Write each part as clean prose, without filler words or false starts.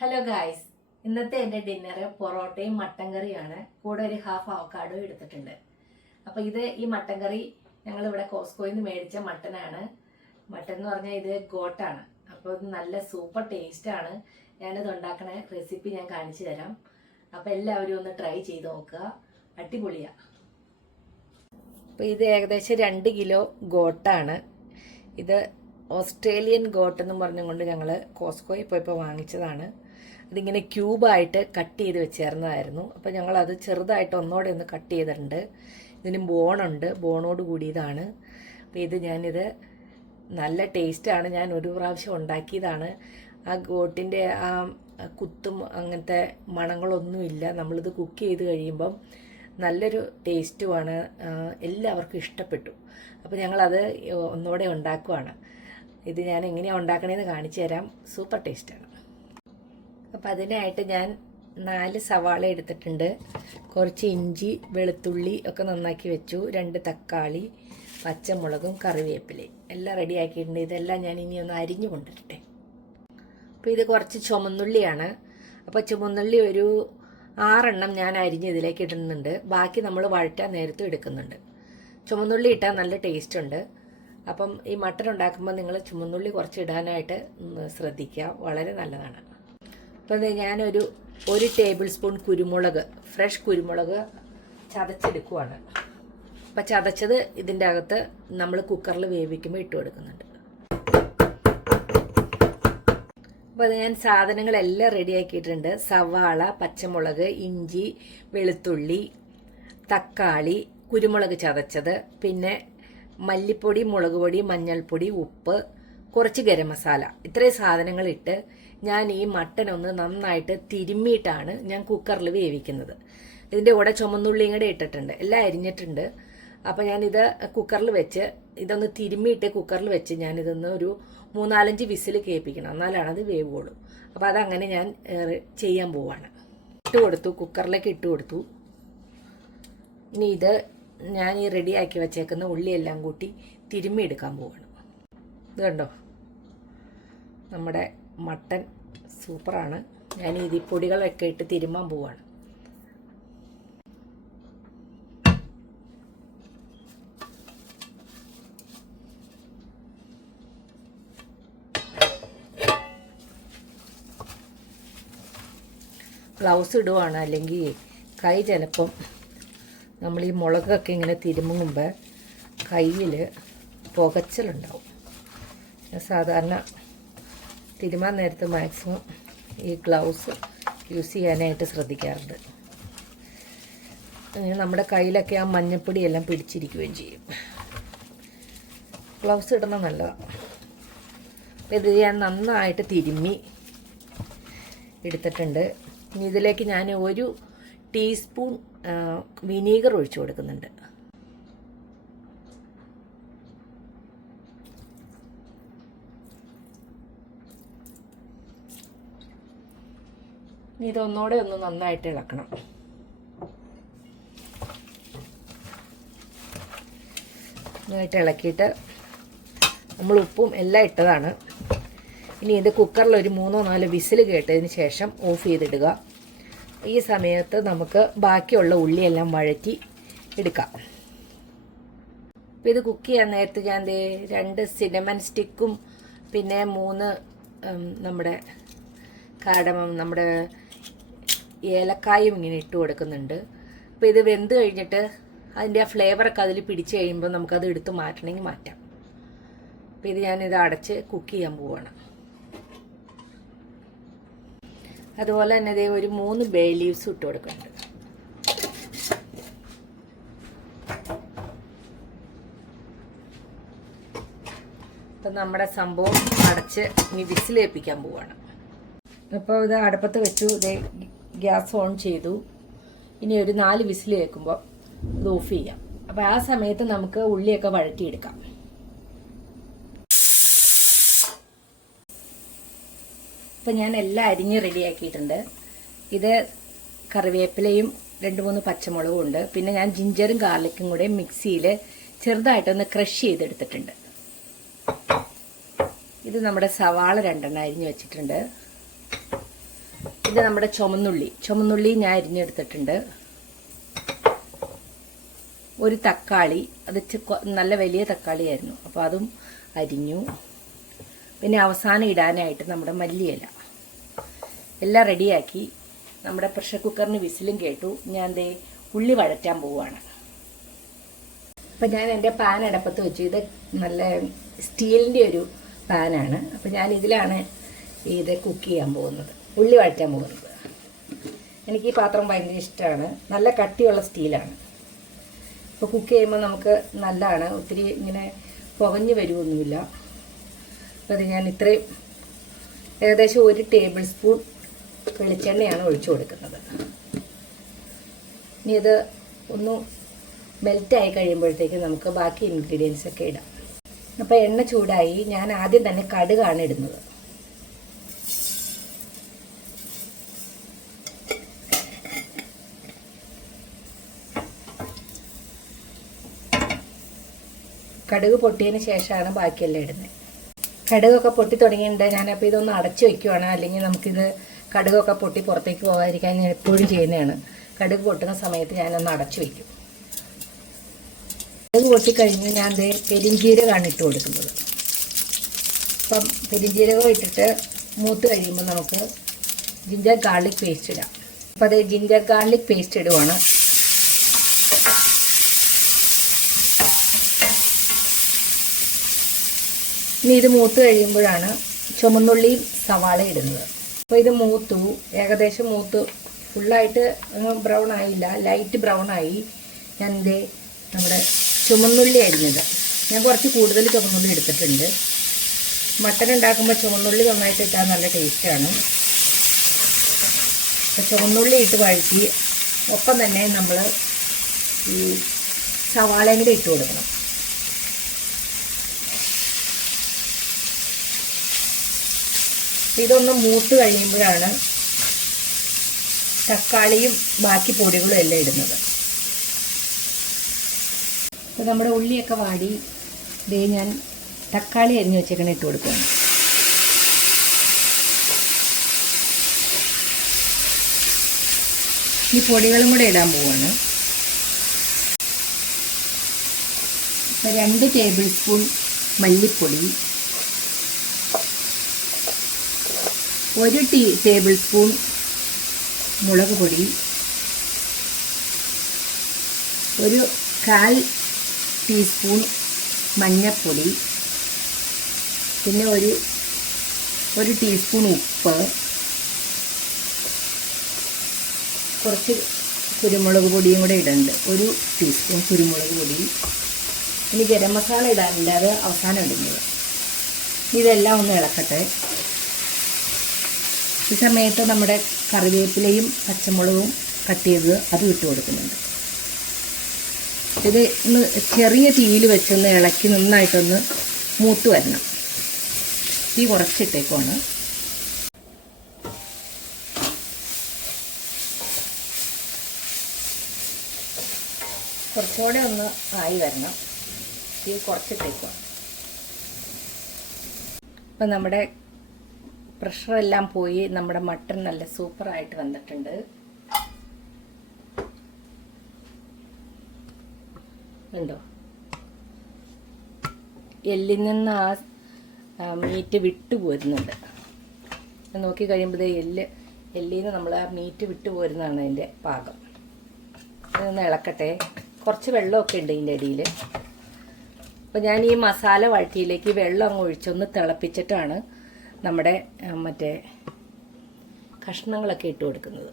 Hello guys, ഇന്നത്തെ എൻ്റെ dinner പൊറോട്ടയും മട്ടൻ കറിയാണ്. കൂടെ ഒരു ഹാഫ് അവക്കാഡോ എടുത്തിട്ടുണ്ട്. അപ്പോൾ ഈ മട്ടൻ കറി ഞങ്ങളിവിടെ കോസ്കോയിൽ നിന്ന് മേടിച്ച മട്ടനാണ്. മട്ടൻ എന്ന് പറഞ്ഞാൽ ഇത് ഗോട്ടാണ്. അപ്പോൾ ഇത് നല്ല സൂപ്പർ ടേസ്റ്റാണ്. ഞാനിത് ഉണ്ടാക്കണ റെസിപ്പി ഞാൻ കാണിച്ചു തരാം. അപ്പോൾ എല്ലാവരും ഒന്ന് ട്രൈ ചെയ്ത് നോക്കുക, അടിപൊളിയാണ്. അപ്പോൾ ഇത് ഏകദേശം 2 കിലോ ഗോട്ടാണ്. ഇത് ഓസ്ട്രേലിയൻ ഗോട്ട് എന്നും പറഞ്ഞുകൊണ്ട് ഞങ്ങൾ കോസ്കോയിൽ പോയപ്പോൾ വാങ്ങിച്ചതാണ്. അതിങ്ങനെ ക്യൂബായിട്ട് കട്ട് ചെയ്ത് വെച്ചേർന്നതായിരുന്നു. അപ്പോൾ ഞങ്ങളത് ചെറുതായിട്ട് ഒന്നോടെ ഒന്ന് കട്ട് ചെയ്തിട്ടുണ്ട്. ഇതിന് ബോണുണ്ട്, ബോണോട് കൂടിയതാണ്. അപ്പോൾ ഞാനിത് നല്ല ടേസ്റ്റാണ്. ഞാൻ ഒരു പ്രാവശ്യം ഉണ്ടാക്കിയതാണ്. ആ ഗോട്ടിൻ്റെ ആ കുത്തും അങ്ങനത്തെ മണങ്ങളൊന്നുമില്ല. നമ്മളിത് കുക്ക് ചെയ്ത് കഴിയുമ്പം നല്ലൊരു ടേസ്റ്റുമാണ്. എല്ലാവർക്കും ഇഷ്ടപ്പെട്ടു. അപ്പോൾ ഞങ്ങളത് ഒന്നുകൂടെ ഉണ്ടാക്കുവാണ്. ഇത് ഞാൻ എങ്ങനെയാണ് ഉണ്ടാക്കണതെന്ന് കാണിച്ചു തരാം. സൂപ്പർ ടേസ്റ്റാണ്. അപ്പോൾ അതിനായിട്ട് ഞാൻ 4 സവാള എടുത്തിട്ടുണ്ട്. കുറച്ച് ഇഞ്ചി, വെളുത്തുള്ളി ഒക്കെ നന്നാക്കി വെച്ചു. 2 തക്കാളി, പച്ചമുളകും കറിവേപ്പിലയും എല്ലാം റെഡിയാക്കിയിട്ടുണ്ട്. ഇതെല്ലാം ഞാൻ ഇനി ഒന്ന് അരിഞ്ഞു കൊണ്ടിരട്ടെ. അപ്പോൾ ഇത് കുറച്ച് ചുമന്നുള്ളിയാണ്. അപ്പോൾ ചുമന്നുള്ളി ഒരു 6 എണ്ണം ഞാൻ അരിഞ്ഞ് ഇതിലേക്ക് ഇടുന്നുണ്ട്. ബാക്കി നമ്മൾ വഴറ്റാൻ നേരത്തും എടുക്കുന്നുണ്ട്. ചുമന്നുള്ളി ഇട്ടാൽ നല്ല ടേസ്റ്റ് ഉണ്ട്. അപ്പം ഈ മട്ടൻ ഉണ്ടാക്കുമ്പോൾ നിങ്ങൾ ചുമന്നുള്ളി കുറച്ച് ഇടാനായിട്ട് ശ്രദ്ധിക്കുക, വളരെ നല്ലതാണ്. അപ്പോൾ ഞാനൊരു 1 ടേബിൾ സ്പൂൺ കുരുമുളക്, ഫ്രഷ് കുരുമുളക് ചതച്ചെടുക്കുവാണ്. അപ്പം ചതച്ചത് ഇതിൻ്റെ അകത്ത് നമ്മൾ കുക്കറിൽ വേവിക്കുമ്പോൾ ഇട്ട് കൊടുക്കുന്നുണ്ട്. അപ്പോൾ അത് ഞാൻ സാധനങ്ങളെല്ലാം റെഡിയാക്കിയിട്ടുണ്ട്. സവാള, പച്ചമുളക്, ഇഞ്ചി, വെളുത്തുള്ളി, തക്കാളി, കുരുമുളക് ചതച്ചത്, പിന്നെ മല്ലിപ്പൊടി, മുളക് പൊടി, മഞ്ഞൾപ്പൊടി, ഉപ്പ്, കുറച്ച് ഗരം മസാല, ഇത്രയും സാധനങ്ങളിട്ട് ഞാൻ ഈ മട്ടൻ ഒന്ന് നന്നായിട്ട് തിരുമ്മിയിട്ടാണ് ഞാൻ കുക്കറിൽ വേവിക്കുന്നത്. ഇതിൻ്റെ കൂടെ ചുമന്നുള്ളിയും കൂടെ ഇട്ടിട്ടുണ്ട്, എല്ലാം അരിഞ്ഞിട്ടുണ്ട്. അപ്പോൾ ഞാനിത് കുക്കറിൽ വെച്ച് ഇതൊന്ന് തിരുമ്മിയിട്ട് കുക്കറിൽ വെച്ച് ഞാനിതൊന്ന് ഒരു 3-4 വിസിൽ കേൾപ്പിക്കണം, എന്നാലാണ് അത് വേവുള്ളൂ. അപ്പോൾ അതങ്ങനെ ഞാൻ ചെയ്യാൻ പോവാണ്. കുക്കറിലേക്ക് ഇട്ട് കൊടുത്തു. ഇനി ഇത് ഞാൻ ഈ റെഡിയാക്കി വെച്ചേക്കുന്ന ഉള്ളിയെല്ലാം കൂട്ടി തിരുമ്മി എടുക്കാൻ പോവാണ്. ഇത് കണ്ടോ, നമ്മുടെ മട്ടൻ സൂപ്പറാണ്. ഞാൻ ഈ പൊടികളൊക്കെ ഇട്ട് തിരുമ്മാൻ പോവാണ്. ഗ്ലൗസ് ഇടുവാണ്, അല്ലെങ്കിൽ കൈ ചിലപ്പം നമ്മൾ ഈ മുളകൊക്കെ ഇങ്ങനെ തിരുമ്മുമ്പോൾ കയ്യിൽ പുകച്ചിലുണ്ടാവും. സാധാരണ തിരുമാൻ നേരത്ത് മാക്സിമം ഈ ഗ്ലൗസ് യൂസ് ചെയ്യാനായിട്ട് ശ്രദ്ധിക്കാറുണ്ട്. നമ്മുടെ കയ്യിലൊക്കെ ആ മഞ്ഞപ്പൊടിയെല്ലാം പിടിച്ചിരിക്കുകയും ചെയ്യും. ഗ്ലൗസ് ഇടണം നല്ലതാണ്. അപ്പോൾ ഇത് ഞാൻ നന്നായിട്ട് തിരുമ്മി എടുത്തിട്ടുണ്ട്. ഇനി ഇതിലേക്ക് ഞാൻ 1 ടീസ്പൂൺ വിനീഗർ ഒഴിച്ചു കൊടുക്കുന്നുണ്ട്. ഇനി ഇതൊന്നുകൂടെ ഒന്ന് നന്നായിട്ട് ഇളക്കണം. നന്നായിട്ട് ഇളക്കിയിട്ട് നമ്മൾ ഉപ്പും എല്ലാം ഇട്ടതാണ്. ഇനി ഇത് കുക്കറിൽ ഒരു 3-4 വിസിൽ കേട്ടതിന് ശേഷം ഓഫ് ചെയ്തിടുക. ഈ സമയത്ത് നമുക്ക് ബാക്കിയുള്ള ഉള്ളിയെല്ലാം വഴറ്റി എടുക്കാം. അപ്പോൾ ഇത് കുക്ക് ചെയ്യാൻ നേരത്ത് ഞാൻ 2 സിനമൺ സ്റ്റിക്കും പിന്നെ 3 നമ്മുടെ കാടമം, നമ്മുടെ ഏലക്കായും ഇങ്ങനെ ഇട്ട് കൊടുക്കുന്നുണ്ട്. അപ്പോൾ ഇത് വെന്ത് കഴിഞ്ഞിട്ട് അതിൻ്റെ ആ ഫ്ലേവറൊക്കെ അതിൽ പിടിച്ച് കഴിയുമ്പോൾ നമുക്കത് എടുത്ത് മാറ്റണമെങ്കിൽ മാറ്റാം. അപ്പോൾ ഞാനിത് അടച്ച് കുക്ക് ചെയ്യാൻ പോവുകയാണ്. അതുപോലെ തന്നെ ഒരു 3 ബേ ലീവ്സ് ഇട്ട് കൊടുക്കുന്നുണ്ട്. അപ്പം നമ്മുടെ സംഭവം അടച്ച് ഇനി വിസിലേൽപ്പിക്കാൻ പോവുകയാണ്. അപ്പോൾ ഇത് അടുപ്പത്ത് വെച്ചു, ഗ്യാസ് ഓൺ ചെയ്തു. ഇനി ഒരു 4 വിസിൽ കേൾക്കുമ്പോൾ ഇത് ഓഫ് ചെയ്യാം. അപ്പോൾ ആ സമയത്ത് നമുക്ക് ഉള്ളിയൊക്കെ വഴറ്റിയെടുക്കാം. ഇപ്പം ഞാൻ എല്ലാം അരിഞ്ഞ് റെഡിയാക്കിയിട്ടുണ്ട്. ഇത് കറിവേപ്പിലയും 2-3 പച്ചമുളകും ഉണ്ട്. പിന്നെ ഞാൻ ജിഞ്ചറും ഗാർലിക്കും കൂടെ മിക്സിയിൽ ചെറുതായിട്ടൊന്ന് ക്രഷ് ചെയ്തെടുത്തിട്ടുണ്ട്. ഇത് നമ്മുടെ സവാള 2 അരിഞ്ഞ് വെച്ചിട്ടുണ്ട്. ഇത് നമ്മുടെ ചുമന്നുള്ളി ഞാൻ അരിഞ്ഞെടുത്തിട്ടുണ്ട്. ഒരു തക്കാളി, അത് നല്ല വലിയ തക്കാളിയായിരുന്നു, അപ്പോൾ അതും അരിഞ്ഞു. പിന്നെ അവസാനം ഇടാനായിട്ട് നമ്മുടെ മല്ലിയില എല്ലാം റെഡിയാക്കി. നമ്മുടെ പ്രഷർ കുക്കറിന് വിസിലും കേട്ടു. ഞാൻ ദേ ഉള്ളി വഴറ്റാൻ പോവുകയാണ്. അപ്പം ഞാൻ എൻ്റെ പാൻ അടപ്പത്ത് വെച്ചു. ഇത് നല്ല സ്റ്റീലിൻ്റെ ഒരു പാനാണ്. അപ്പം ഞാൻ ഇതിലാണ് ഇത് കുക്ക് ചെയ്യാൻ പോകുന്നത്, ഉള്ളി വഴറ്റാൻ പോകുന്നത്. എനിക്ക് ഈ പാത്രം ഭയങ്കര ഇഷ്ടമാണ്. നല്ല കട്ടിയുള്ള സ്റ്റീലാണ്. അപ്പോൾ കുക്ക് ചെയ്യുമ്പോൾ നമുക്ക് നല്ലതാണ്, ഒത്തിരി ഇങ്ങനെ പുകഞ്ഞ് വരുമൊന്നുമില്ല. അപ്പോൾ അത് ഞാൻ ഇത്രയും ഏകദേശം 1 ടേബിൾ സ്പൂൺ വെളിച്ചെണ്ണയാണ് ഒഴിച്ചു കൊടുക്കുന്നത്. ഇനി ഇത് ഒന്ന് മെൽറ്റായി കഴിയുമ്പോഴത്തേക്ക് നമുക്ക് ബാക്കി ഇൻഗ്രീഡിയൻസ് ഒക്കെ ഇടാം. അപ്പോൾ എണ്ണ ചൂടായി. ഞാൻ ആദ്യം തന്നെ കടുകാണ് ഇടുന്നത്. കടുക് പൊട്ടിയതിന് ശേഷമാണ് ബാക്കിയെല്ലാം ഇടുന്നത്. കടുകൊക്കെ പൊട്ടി തുടങ്ങിയിട്ടുണ്ട്. ഞാനപ്പോൾ ഇതൊന്ന് അടച്ചു വയ്ക്കുവാണ്, അല്ലെങ്കിൽ നമുക്കിത് കടുകൊക്കെ പൊട്ടി പുറത്തേക്ക് പോകാതിരിക്കാൻ ഞാൻ എപ്പോഴും ചെയ്യുന്നതാണ്. കടുക് പൊട്ടുന്ന സമയത്ത് ഞാനൊന്ന് അടച്ചു വയ്ക്കും. കടുക് പൊട്ടിക്കഴിഞ്ഞ് ഞാൻ പെരിഞ്ജീരകമാണ് ഇട്ട് കൊടുക്കുന്നത്. അപ്പം പെരിഞ്ജീരകം ഇട്ടിട്ട് മൂത്ത് കഴിയുമ്പോൾ നമുക്ക് ജിഞ്ചർ ഗാർലിക് പേസ്റ്റ് ഇടാം. അപ്പോൾ അത് ജിഞ്ചർ ഗാർലിക് പേസ്റ്റ് ഇടുവാണ്. ഇനി ഇത് മൂത്ത് കഴിയുമ്പോഴാണ് ചുമന്നുള്ളിയും സവാള ഇടുന്നത്. അപ്പോൾ ഇത് മൂത്തു, ഏകദേശം മൂത്തു, ഫുള്ളായിട്ട് ബ്രൗൺ ആയില്ല, ലൈറ്റ് ബ്രൗൺ ആയി. ഞാൻ നമ്മുടെ ചുമന്നുള്ളി അരിഞ്ഞത്, ഞാൻ കുറച്ച് കൂടുതൽ ചുമന്നുള്ളി എടുത്തിട്ടുണ്ട്. മട്ടൻ ഉണ്ടാക്കുമ്പോൾ ചുമന്നുള്ളി നന്നായിട്ട് ഇട്ടാൽ നല്ല ടേസ്റ്റാണ്. അപ്പോൾ ചുമന്നുള്ളി ഇട്ട് വഴറ്റി ഒപ്പം തന്നെ നമ്മൾ ഈ സവാളയും കൂടെ ഇട്ട് കൊടുക്കണം. ഇതൊന്ന് മൂത്ത് കഴിയുമ്പോഴാണ് തക്കാളിയും ബാക്കി പൊടികളും എല്ലാം ഇടുന്നത്. അപ്പോൾ നമ്മുടെ ഉള്ളിയൊക്കെ വാടി ഞാൻ തക്കാളി അരിഞ്ഞ് വെച്ചേക്കണ ഇട്ട് കൊടുക്കുകയാണ്. ഈ പൊടികളും കൂടെ ഇടാൻ പോവാണ്. 2 ടേബിൾ സ്പൂൺ മല്ലിപ്പൊടി, 1 ടേബിൾ സ്പൂൺ മുളക് പൊടി, 1/4 ടീസ്പൂൺ മഞ്ഞൾപ്പൊടി, പിന്നെ ഒരു ടീസ്പൂൺ ഉപ്പ്, കുറച്ച് കുരുമുളക് പൊടിയും കൂടെ ഇടുന്നുണ്ട്, 1 ടീസ്പൂൺ കുരുമുളക് പൊടി. ഇനി ഗരം മസാല ഇടാനുണ്ട്, അത് അവസാനം ഇടുന്നത്. ഇതെല്ലാം ഒന്ന് ഇളക്കട്ടെ. ഈ സമയത്ത് നമ്മുടെ കറിവേപ്പിലയും പച്ചമുളകും കട്ട് ചെയ്ത് അതും ഇട്ട് കൊടുക്കുന്നുണ്ട്. ഇത് ഒന്ന് ചെറിയ തീയിൽ വെച്ചൊന്ന് ഇളക്കി നന്നായിട്ടൊന്ന് മൂത്ത് വരണം. തീ കുറച്ചിട്ടേക്കാണ്. കുറച്ചുകൂടെ ഒന്ന് ആയി വരണം. തീ കുറച്ചിട്ടേക്കാണ്. ഇപ്പം നമ്മുടെ പ്രഷറെല്ലാം പോയി, നമ്മുടെ മട്ടൺ നല്ല സൂപ്പറായിട്ട് വന്നിട്ടുണ്ട്. ഉണ്ടോ? എല്ലിൽ നിന്ന് ആ മീറ്റ് വിട്ടു പോരുന്നുണ്ട്. നോക്കി കഴിയുമ്പോൾ എല്ലിൽ നിന്ന് നമ്മൾ ആ മീറ്റ് വിട്ടു പോരുന്നതാണ് അതിൻ്റെ പാകം. അതൊന്ന് ഇളക്കട്ടെ. കുറച്ച് വെള്ളമൊക്കെ ഉണ്ട് ഇതിൻ്റെ അടിയിൽ. അപ്പോൾ ഞാൻ ഈ മസാല വഴറ്റിയിലേക്ക് വെള്ളം അങ്ങ് ഒഴിച്ചൊന്ന് തിളപ്പിച്ചിട്ടാണ് നമ്മുടെ മറ്റേ കഷ്ണങ്ങളൊക്കെ ഇട്ട് കൊടുക്കുന്നത്.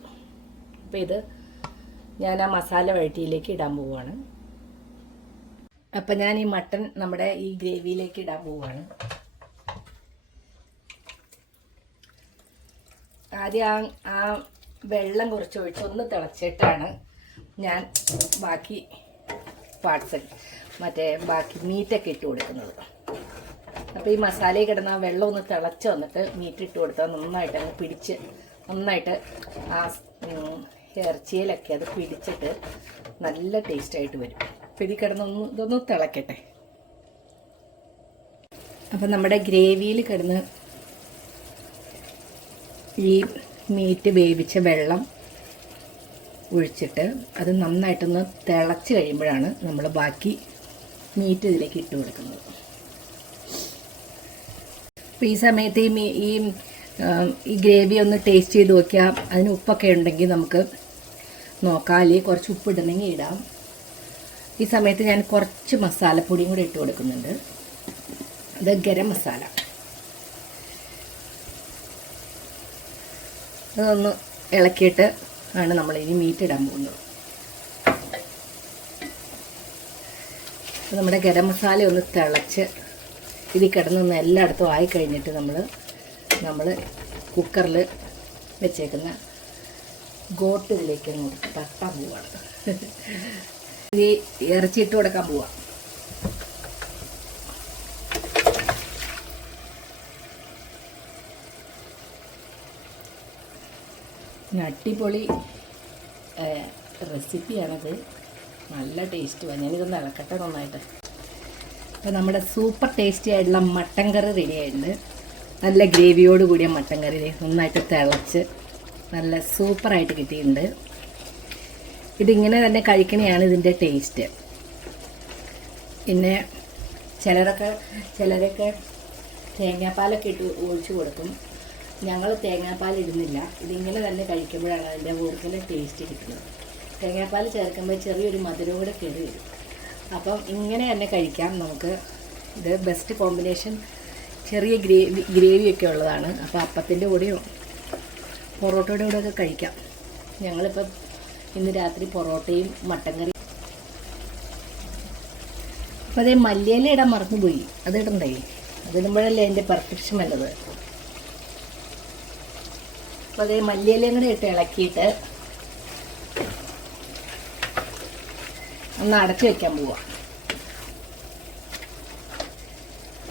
അപ്പോൾ ഇത് ഞാൻ ആ മസാല വഴറ്റിയിലേക്ക് ഇടാൻ പോവുകയാണ്. അപ്പം ഞാൻ ഈ മട്ടൺ നമ്മുടെ ഈ ഗ്രേവിയിലേക്ക് ഇടാൻ പോവുകയാണ്. ആദ്യം ആ വെള്ളം കുറച്ച് ഒഴിച്ച് ഒന്ന് തിളച്ചിട്ടാണ് ഞാൻ ബാക്കി പാർട്സ് ബാക്കി മീറ്റൊക്കെ ഇട്ട് കൊടുക്കുന്നത്. അപ്പോൾ ഈ മസാലയിൽ കിടന്ന ആ വെള്ളം ഒന്ന് തിളച്ച് വന്നിട്ട് മീറ്റ് ഇട്ട് കൊടുത്താൽ നന്നായിട്ട് അങ്ങ് പിടിച്ച് നന്നായിട്ട് ആ ഇറച്ചിയിലൊക്കെ അത് പിടിച്ചിട്ട് നല്ല ടേസ്റ്റായിട്ട് വരും. അപ്പോൾ ഇതിൽ കിടന്നൊന്ന് ഇതൊന്ന് തിളക്കട്ടെ. അപ്പം നമ്മുടെ ഗ്രേവിയിൽ കിടന്ന് ഈ മീറ്റ് വേവിച്ച വെള്ളം ഒഴിച്ചിട്ട് അത് നന്നായിട്ടൊന്ന് തിളച്ച് കഴിയുമ്പോഴാണ് നമ്മൾ ബാക്കി മീറ്റ് ഇതിലേക്ക് ഇട്ട് കൊടുക്കുന്നത്. അപ്പോൾ ഈ സമയത്ത് ഈ ഗ്രേവി ഒന്ന് ടേസ്റ്റ് ചെയ്ത് നോക്കിയാൽ അതിന് ഉപ്പൊക്കെ ഉണ്ടെങ്കിൽ നമുക്ക് നോക്കാം, അല്ലെങ്കിൽ കുറച്ച് ഉപ്പ് ഇടണമെങ്കിൽ ഇടാം. ഈ സമയത്ത് ഞാൻ കുറച്ച് മസാലപ്പൊടിയും കൂടി ഇട്ട് കൊടുക്കുന്നുണ്ട്. അത് ഗരം മസാല. അതൊന്ന് ഇളക്കിയിട്ട് ആണ് നമ്മൾ ഇനി മീറ്റ് ഇടാൻ പോകുന്നത്. നമ്മുടെ ഗരം മസാല ഒന്ന് തിളച്ച് ഇതിൽ കിടന്നൊന്ന് എല്ലായിടത്തും ആയി കഴിഞ്ഞിട്ട് നമ്മൾ കുക്കറിൽ വെച്ചേക്കുന്ന ഗോട്ട് ഇതിലേക്ക് അങ്ങോട്ട് തട്ടാൻ പോവാണ്. ഈ ഇറച്ചി ഇട്ട് കൊടുക്കാൻ പോവാം. അടിപൊളി റെസിപ്പിയാണത്, നല്ല ടേസ്റ്റ്. ഞാനിതൊന്ന് ഇളക്കട്ടെ നന്നായിട്ട്. അപ്പോൾ നമ്മുടെ സൂപ്പർ ടേസ്റ്റി ആയിട്ടുള്ള മട്ടൻ കറി റെഡി ആയിട്ടുണ്ട്. നല്ല ഗ്രേവിയോട് കൂടിയ മട്ടൻ കറി നന്നായിട്ട് തിളച്ച് നല്ല സൂപ്പറായിട്ട് കിട്ടിയിട്ടുണ്ട്. ഇതിങ്ങനെ തന്നെ കഴിക്കണതാണ് ഇതിൻ്റെ ടേസ്റ്റ്. പിന്നെ ചിലരൊക്കെ തേങ്ങാപ്പാലൊക്കെ ഇട്ട് ഒഴിച്ച് കൊടുക്കും. ഞങ്ങൾ തേങ്ങാപ്പാൽ ഇടുന്നില്ല. ഇതിങ്ങനെ തന്നെ കഴിക്കുമ്പോഴാണ് അതിൻ്റെ ഒറിജിനൽ ടേസ്റ്റ് കിട്ടുന്നത്. തേങ്ങാപ്പാൽ ചേർക്കുമ്പോൾ ചെറിയൊരു മധുരം കൂടെ കയറി വരും. അപ്പം ഇങ്ങനെ തന്നെ കഴിക്കാം നമുക്ക്. ഇത് ബെസ്റ്റ് കോമ്പിനേഷൻ. ചെറിയ ഗ്രേവിയൊക്കെ ഉള്ളതാണ്. അപ്പോൾ അപ്പത്തിൻ്റെ കൂടെയോ പൊറോട്ടയുടെ കൂടെയൊക്കെ കഴിക്കാം. ഞങ്ങളിപ്പം ഇന്ന് രാത്രി പൊറോട്ടയും മട്ടൻ കറി. അപ്പോൾ അതേ മല്ലിയില ഇടാൻ മറന്നുപോയി, അതിടണ്ടേ. അതിടുമ്പോഴല്ലേ അതിൻ്റെ പെർഫെക്ഷൻ വല്ലത്. അപ്പോൾ അതേ മല്ലിയിലയും കൂടെ ഇട്ട് ഇളക്കിയിട്ട് ഒന്ന് അടച്ചു വയ്ക്കാൻ പോവാം.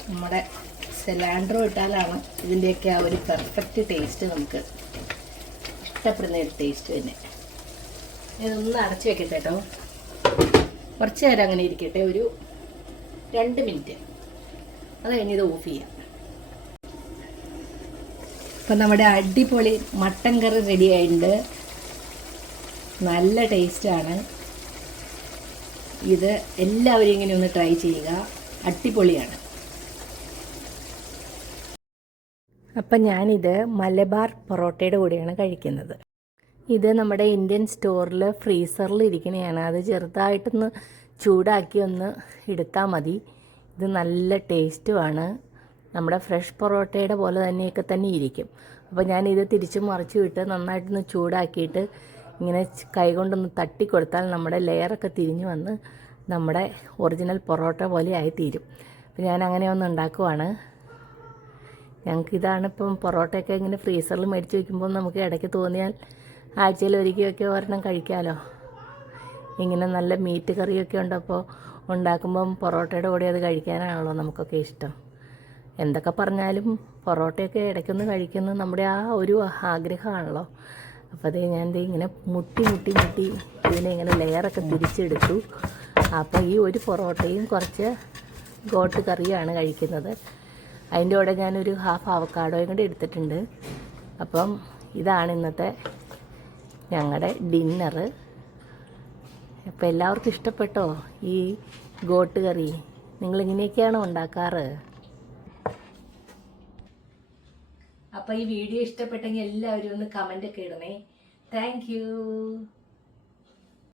നമ്മുടെ സെലാൻഡ്രോ ഇട്ടാലാണ് ഇതിൻ്റെയൊക്കെ ആ ഒരു പെർഫെക്റ്റ് ടേസ്റ്റ് നമുക്ക് ഇഷ്ടപ്പെടുന്ന ഒരു ടേസ്റ്റ് തന്നെ. ഇതൊന്ന് അടച്ചു വെക്കട്ടെ കേട്ടോ. കുറച്ച് നേരം അങ്ങനെ ഇരിക്കട്ടെ, ഒരു 2 മിനിറ്റ്. അത് കഴിഞ്ഞ് ഇത് ഓഫ് ചെയ്യാം. അപ്പം നമ്മുടെ അടിപൊളി മട്ടൻ കറി റെഡി ആയിട്ടുണ്ട്. നല്ല ടേസ്റ്റാണ്. ഇത് എല്ലാവരും ഇങ്ങനെ ഒന്ന് ട്രൈ ചെയ്യുക, അടിപൊളിയാണ്. അപ്പം ഞാനിത് മലബാർ പൊറോട്ടയുടെ കൂടെയാണ് കഴിക്കുന്നത്. ഇത് നമ്മുടെ ഇന്ത്യൻ സ്റ്റോറിൽ ഫ്രീസറിൽ ഇരിക്കണതാണ്. അത് ചെറുതായിട്ടൊന്ന് ചൂടാക്കി ഒന്ന് എടുത്താൽ മതി. ഇത് നല്ല ടേസ്റ്റുമാണ്. നമ്മുടെ ഫ്രഷ് പൊറോട്ടയുടെ പോലെ തന്നെയൊക്കെ തന്നെ ഇരിക്കും. അപ്പോൾ ഞാനിത് തിരിച്ച് മറിച്ച് വിട്ട് നന്നായിട്ടൊന്ന് ചൂടാക്കിയിട്ട് ഇങ്ങനെ കൈകൊണ്ടൊന്ന് തട്ടിക്കൊടുത്താൽ നമ്മുടെ ലെയറൊക്കെ തിരിഞ്ഞ് വന്ന് നമ്മുടെ ഒറിജിനൽ പൊറോട്ട പോലെ ആയിത്തീരും. അപ്പോൾ ഞാൻ അങ്ങനെ ഒന്ന് ഉണ്ടാക്കുവാണ്. ഞങ്ങൾക്കിതാണിപ്പം പൊറോട്ടയൊക്കെ ഇങ്ങനെ ഫ്രീസറിൽ മേടിച്ച് വയ്ക്കുമ്പോൾ നമുക്ക് ഇടയ്ക്ക് തോന്നിയാൽ ആഴ്ചയിൽ ഒരിക്കലൊക്കെ ഒരെണ്ണം കഴിക്കാമല്ലോ. ഇങ്ങനെ നല്ല മീറ്റ് കറിയൊക്കെ ഉണ്ടപ്പോൾ ഉണ്ടാക്കുമ്പം പൊറോട്ടയുടെ കൂടെ അത് കഴിക്കാനാണല്ലോ നമുക്കൊക്കെ ഇഷ്ടം. എന്തൊക്കെ പറഞ്ഞാലും പൊറോട്ടയൊക്കെ ഇടയ്ക്കൊന്ന് കഴിക്കുന്നത് നമ്മുടെ ആ ഒരു ആഗ്രഹമാണല്ലോ. അപ്പോൾ അതേ ഞാൻ ഇങ്ങനെ മുട്ടി ഇതിനെ ഇങ്ങനെ ലെയറൊക്കെ തിരിച്ചെടുത്തു. അപ്പോൾ ഈ ഒരു പൊറോട്ടയും കുറച്ച് ഗോട്ട് കറിയാണ് കഴിക്കുന്നത്. അതിൻ്റെ കൂടെ ഞാനൊരു ഹാഫ് അവക്കാഡോയും കൂടി എടുത്തിട്ടുണ്ട്. അപ്പം ഇതാണ് ഇന്നത്തെ ഞങ്ങളുടെ ഡിന്നറ്. അപ്പോൾ എല്ലാവർക്കും ഇഷ്ടപ്പെട്ടോ ഈ ഗോട്ട് കറി? നിങ്ങളിങ്ങനെയൊക്കെയാണോ ഉണ്ടാക്കാറ്? അപ്പോൾ ഈ വീഡിയോ ഇഷ്ടപ്പെട്ടെങ്കിൽ എല്ലാവരും ഒന്ന് കമൻ്റൊക്കെ ഇടണേ. Thank U.